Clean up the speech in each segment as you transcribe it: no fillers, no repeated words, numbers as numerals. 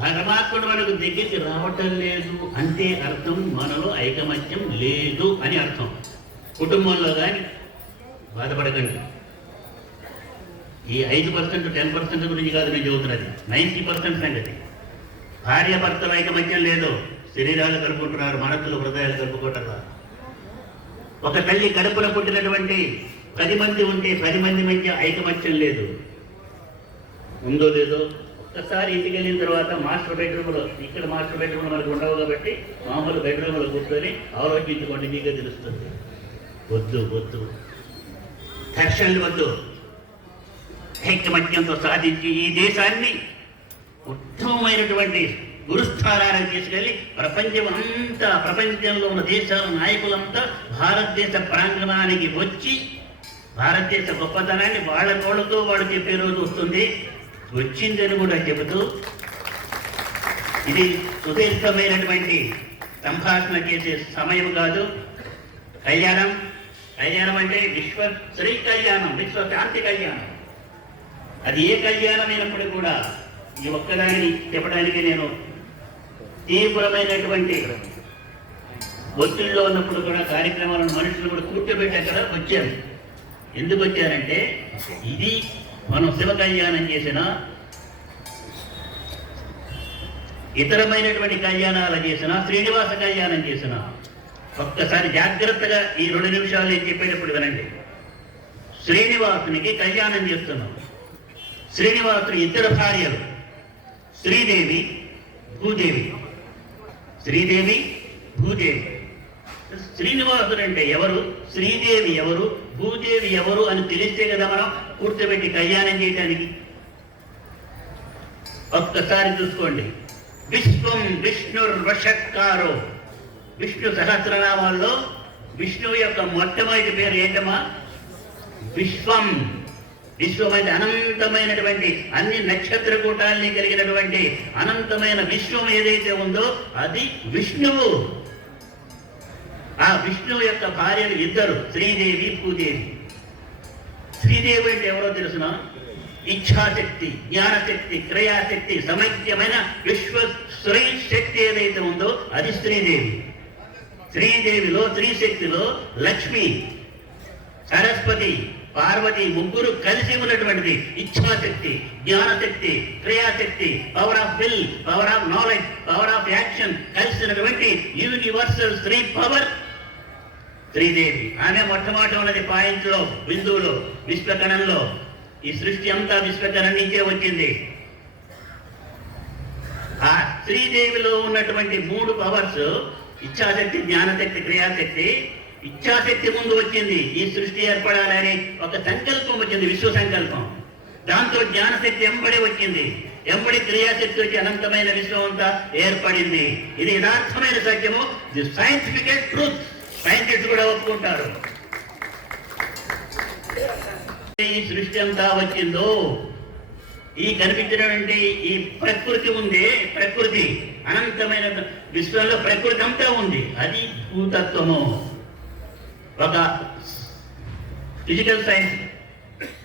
పరమాత్ముడు మనకు దగ్గరికి రావటం లేదు అంటే అర్థం మనలో ఐకమత్యం లేదు అని అర్థం. కుటుంబంలో కానీ బాధపడకండి. ఈ 5% 10% గురించి కాదు నేను చెబుతున్నది, 90% సంగతి. భార్య భర్తల ఐకమత్యం లేదు, శరీరాలు కలుపుకుంటున్నారు, మనసులు హృదయాలు కలుపుకుంటారు. ఒక తల్లి కడుపున పుట్టినటువంటి 10 మంది ఉంటే 10 మంది మధ్య ఐకమత్యం లేదు. ఉందో లేదో ఒక్కసారి ఇంటికి వెళ్ళిన తర్వాత మాస్టర్ బెడ్రూమ్లో, ఇక్కడ మాస్టర్ బెడ్రూమ్లో మనకు ఉండవు కాబట్టి మామూలు బెడ్రూమ్లో కూర్చొని ఆలోచించుకోండి, మీకే తెలుస్తుంది. వద్దు వద్దు, ఘర్షణలు వద్దు. ఐకమత్యంతో సాధించి ఈ దేశాన్ని ఉత్తమమైనటువంటి గురుస్థానానికి తీసుకెళ్ళి ప్రపంచంలో ఉన్న దేశాల నాయకులంతా భారతదేశ ప్రాంగణానికి వచ్చి భారతదేశ గొప్పతనాన్ని వాళ్ళ నోళ్ళతో వాళ్ళు చెప్పే రోజు వస్తుంది, వచ్చిందని కూడా చెబుతూ ఇది సుదీర్ఘమైనటువంటి సంభాషణ చేసే సమయం కాదు. కళ్యాణం అంటే విశ్వ శ్రీ కళ్యాణం, విశ్వ శాంతి కళ్యాణం. అది ఏ కళ్యాణమైనప్పుడు కూడా ఈ ఒక్కదాన్ని చెప్పడానికి నేను తీవ్రమైనటువంటి ఒత్తిడిలో ఉన్నప్పుడు కూడా కార్యక్రమాలను మనుషులు కూడా కూర్చోబెట్టి అక్కడ వచ్చారు. ఎందుకు వచ్చారంటే ఇది మనం శివ కళ్యాణం చేసిన, ఇతరమైనటువంటి కళ్యాణాలు చేసిన, శ్రీనివాస కళ్యాణం చేసిన, ఒక్కసారి జాగ్రత్తగా ఈ 2 నిమిషాలు నేను చెప్పేటప్పుడు వినండి. శ్రీనివాసునికి కళ్యాణం చేస్తున్నాం. శ్రీనివాసుని 2 భార్యలు, శ్రీదేవి భూదేవి. శ్రీదేవి భూదేవి. శ్రీనివాసుడు అంటే ఎవరు, శ్రీదేవి ఎవరు, భూదేవి ఎవరు అని తెలిస్తే కదా మనం కూర్చోబెట్టి కళ్యాణం చేయడానికి. ఒక్కసారి చూసుకోండి. విశ్వం విష్ణుర్వషట్కారో, విష్ణు సహస్రనామాల్లో విష్ణువు యొక్క మొట్టమొదటి పేరు ఏంటమ్మా? విశ్వం. విశ్వం అంటే అనంతమైనటువంటి అన్ని నక్షత్ర కూటాల్ని కలిగినటువంటి అనంతమైన విశ్వం ఏదైతే ఉందో అది విష్ణువు. ఆ విష్ణువు యొక్క భార్యలు 2, శ్రీదేవి భూదేవి. శ్రీదేవి అంటే ఎవరో తెలుసిన? ఇచ్ఛాశక్తి, జ్ఞానశక్తి, క్రియాశక్తి, సమైక్యమైన విశ్వ శ్రీ శక్తి ఏదైతే ఉందో అది శ్రీదేవి. శ్రీదేవిలో, త్రిశక్తిలో లక్ష్మి, సరస్వతి, పార్వతి ముగ్గురు కలిసి ఉన్నటువంటిది ఇచ్ఛాశక్తి, జ్ఞానశక్తి, క్రియాశక్తి, power of will, power of knowledge, power of action కలిసినటువంటి యూనివర్సల్ శ్రీ పవర్ శ్రీదేవి. ఆమె మొట్టమొదట ఉన్నది పాయింట్లో, బిందువులో, విశ్వకణంలో. ఈ సృష్టి అంతా విశ్వకణం నుంచే వచ్చింది. ఆ శ్రీదేవిలో ఉన్నటువంటి 3 పవర్స్, ఇచ్ఛాశక్తి, జ్ఞానశక్తి, క్రియాశక్తి. ఇచ్ఛాశక్తి ముందు వచ్చింది, ఈ సృష్టి ఏర్పడాలని ఒక సంకల్పం వచ్చింది, విశ్వ సంకల్పం. దాంతో జ్ఞానశక్తి ఎంబడి వచ్చింది, ఎంబడి క్రియాశక్తి వచ్చి అనంతమైన విశ్వం అంతా ఏర్పడింది. ఇది యథార్థమైన సత్యము, ది సైంటిఫిక్ ట్రూత్. సైంటిస్ట్ కూడా ఒప్పుకుంటారు. ఈ సృష్టి అంతా వచ్చిందో, ఈ కనిపించినటువంటి ఈ ప్రకృతి ఉంది, ప్రకృతి అనంతమైన విశ్వంలో ప్రకృతి అంతా ఉంది, అది భూతత్వము. ఒక ఫిజికల్ సైన్స్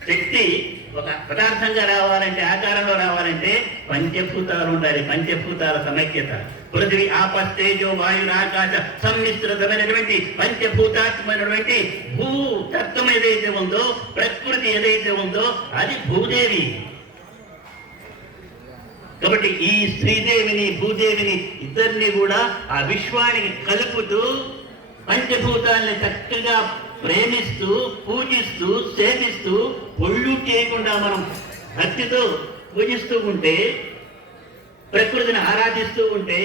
శక్తి ఒక పదార్థంగా రావాలంటే, ఆకారంలో రావాలంటే పంచభూతాలు ఉండాలి. పంచభూతాల సమైక్యత. పృథివీ, ఆపస్, తేజో, వాయు, ఆకాశ సమ్మిశ్రితమైనటువంటి పంచభూతాత్మైనటువంటి భూతత్వం ఏదైతే ఉందో, ప్రకృతి ఏదైతే ఉందో అది భూదేవి. కాబట్టి ఈ శ్రీదేవిని, భూదేవిని ఇద్దరిని కూడా ఆ విశ్వానికి కలుపుతూ పంచభూతాల్ని చక్కగా ప్రేమిస్తూ, పూజిస్తూ, సేవిస్తూ, పొళ్ళు చేయకుండా మనం భక్తితో పూజిస్తూ ఉంటే, ప్రకృతిని ఆరాధిస్తూ ఉంటే,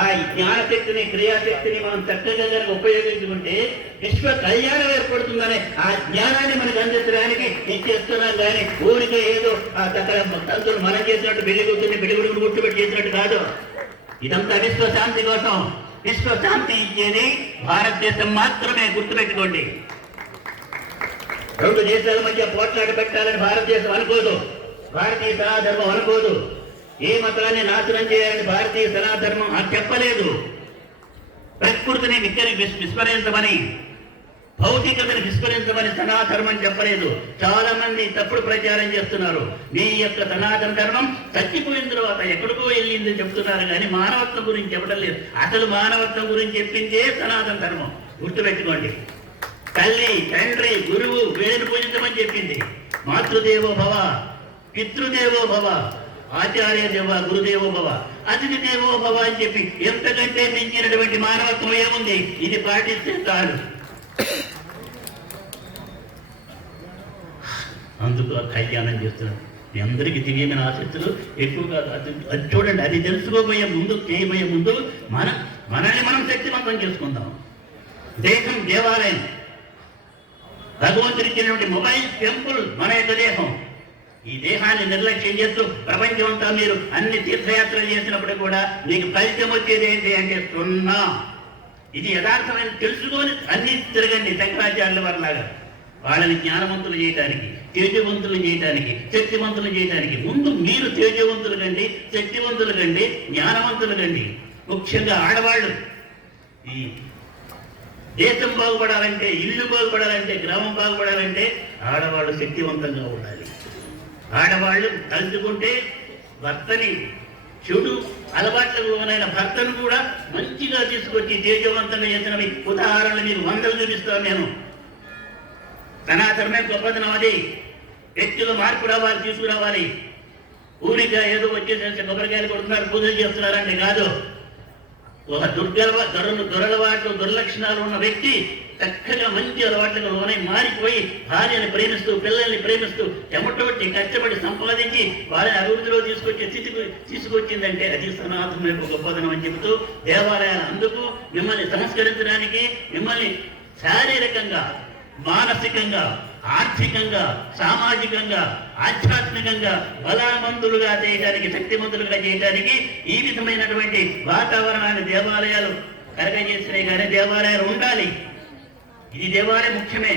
ఆ జ్ఞానశక్తిని, క్రియాశక్తిని మనం చక్కగా కనుక ఉపయోగించుకుంటే విశ్వ కళ్యాణం ఏర్పడుతుందనే ఆ జ్ఞానాన్ని మనకు అందించడానికి ఇచ్చేస్తున్నాం. కానీ ఊరికే ఏదో అక్కడ తంతులు మనం చేసినట్టు బిల్లిగుతుని బిల్లిగుడుగులు గుర్తుపెట్టి చేసినట్టు కాదు. ఇదంతా విశ్వశాంతి కోసం. విశ్వశాంతి ఇచ్చేది భారతదేశం మాత్రమే, గుర్తుపెట్టుకోండి. 2 దేశాల మధ్య పోట్లాట పెట్టాలని భారతదేశం అనుకోదు, భారతీయ సనాధర్మం అనుకోదు. ఏ మతాన్ని నాశనం చేయాలని భారతీయ సనాధర్మం చెప్పలేదు. ప్రకృతిని విస్మరించమని, భౌతికతను విస్మరించమని సనాతనం చెప్పలేదు. చాలా మంది తప్పుడు ప్రచారం చేస్తున్నారు. మీ యొక్క సనాతన ధర్మం చచ్చిపోయిన తర్వాత ఎక్కడికో వెళ్ళింది చెప్తున్నారు కానీ మానవత్వం గురించి చెప్పడం లేదు. అసలు మానవత్వం గురించి చెప్పిందే సనాతన ధర్మం. గుర్తుపెట్టుకోండి. తల్లి, తండ్రి, గురువు వీళ్ళని పూజించమని చెప్పింది. మాతృదేవో భవ, పితృదేవో భవ, ఆచార్య దేవ, గురుదేవో భవ, అతిథి దేవో భవ అని చెప్పి ఎంతకంటే మించినటువంటి మానవత్వం ఏముంది? ఇది పాటిస్తే చాలు. అందుకు కళ్యాణం చేస్తున్నాడు. మీ అందరికీ తెలియని ఆసక్తులు ఎక్కువగా అది చూడండి. అది తెలుసుకోబోయే ముందు, చేయబోయే ముందు మనల్ని మనం శక్తివంతం చేసుకుందాం. దేహం దేవాలయం. భగవంతుడి ఇచ్చినటువంటి మొబైల్ టెంపుల్ మన యొక్క దేహం. ఈ దేహాన్ని నిర్లక్ష్యం చేస్తూ ప్రపంచం అంతా మీరు అన్ని తీర్థయాత్రలు చేసినప్పుడు కూడా మీకు ఫలితం వచ్చేది ఏంటి అంటే 0. ఇది యథార్థమైన తెలుసుకొని అన్ని తిరగండి. శంకరాచార్యుల వారిలాగా వాళ్ళని జ్ఞానవంతులు చేయడానికి, తేజవంతులు చేయడానికి, శక్తివంతులు చేయడానికి ముందు మీరు తేజవంతులు కండి, శక్తివంతులు కండి, జ్ఞానవంతులు కండి. ముఖ్యంగా ఆడవాళ్ళు ఈ దేశం బాగుపడాలంటే, ఇల్లు బాగుపడాలంటే, గ్రామం బాగుపడాలంటే ఆడవాళ్ళు శక్తివంతంగా ఉండాలి. ఆడవాళ్ళు తలుచుకుంటే భర్తని, చెడు అలవాట్లకు లోనైన భర్తను కూడా మంచిగా తీసుకొచ్చి తేజవంతంగా చేసినవి ఉదాహరణలు మీకు 100 చూపిస్తాను నేను. సనాతనమే గొప్పదనం. అది వ్యక్తులు మార్పు రావాలి, తీసుకురావాలి. ఊరిగా ఏదో వచ్చేసి కొబ్బరికాయలు కొడుతున్నారు, పూజలు చేస్తున్నారంటే కాదు. ఒక దురలవాట్లు, దుర్లక్షణాలు ఉన్న వ్యక్తి చక్కగా మంచి అలవాట్లకు లోనై మారిపోయి భార్యని ప్రేమిస్తూ, పిల్లల్ని ప్రేమిస్తూ, చెమటొట్టి కష్టపడి సంపాదించి వారిని అభివృద్ధిలో తీసుకొచ్చే స్థితికి తీసుకొచ్చిందంటే అది సనాతనం యొక్క గొప్పదనం అని చెబుతూ దేవాలయాలు అందుకు మిమ్మల్ని సంస్కరించడానికి, మిమ్మల్ని శారీరకంగా, మానసికంగా, ఆర్థికంగా, సామాజికంగా, ఆధ్యాత్మికంగా బలవంతులుగా చేయడానికి, శక్తివంతులుగా చేయడానికి ఈ విధమైనటువంటి వాతావరణాన్ని దేవాలయాలు కలగజేసినాయి. కానీ దేవాలయాలు ఉండాలి. ఇది దేవాలయం ముఖ్యమే.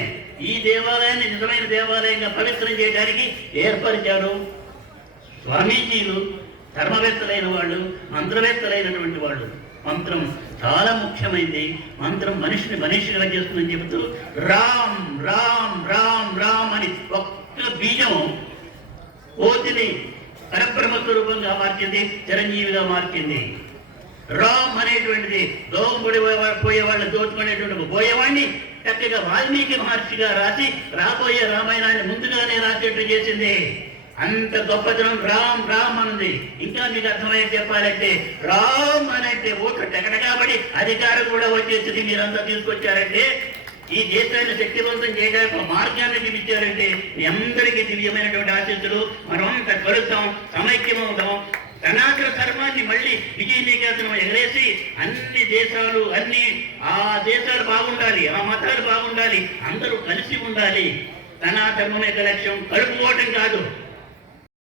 ఈ దేవాలయాన్ని నిజమైన దేవాలయంగా పవిత్రం చేయడానికి ఏర్పరిచారు స్వామీజీలు, ధర్మవేత్తలైన వాళ్ళు, మంత్రవేత్తలైనటువంటి వాళ్ళు. మంత్రం చాలా ముఖ్యమైనది. మంత్రం మనిషిగా చేస్తుందని చెబుతూ రామ్ రామ్ రామ్ రామ్ అని ఒక్క బీజం కోతిని పరబ్రహ్మ స్వరూపంగా మార్చింది, చిరంజీవిగా మార్చింది. రామ్ అనేటువంటిది దోగుబడి పోయేవాళ్ళు దోచుకునేటువంటి పోయేవాడిని చక్కగా వాల్మీకి మహర్షిగా రాసి రాబోయే రామాయణాన్ని ముందుగానే రాసేట్టు చేసింది. అంత గొప్పతనం రామ్ రామ్ అన్నది. ఇంకా మీకు అర్థమయ్యే చెప్పాలంటే రామ్ అంటే ఓటు టెకటకాబడి అధికారం కూడా వచ్చేసింది. మీరంతా తీసుకొచ్చారంటే ఈ దేశాన్ని శక్తివంతం చేయడానికి ఒక మార్గాన్ని చూపించారంటే మీ అందరికీ దివ్యమైనటువంటి ఆశీస్సులు. మనం అంత కలుద్దాం, సమైక్యమవుదాం. సనాతన ధర్మాన్ని మళ్ళీ విజయనికేతనం ఎగరేసి అన్ని దేశాలు, ఆ దేశాలు బాగుండాలి, ఆ మతాలు బాగుండాలి, అందరూ కలిసి ఉండాలి. సనాతనం యొక్క లక్ష్యం కలుపుకోవటం కాదు,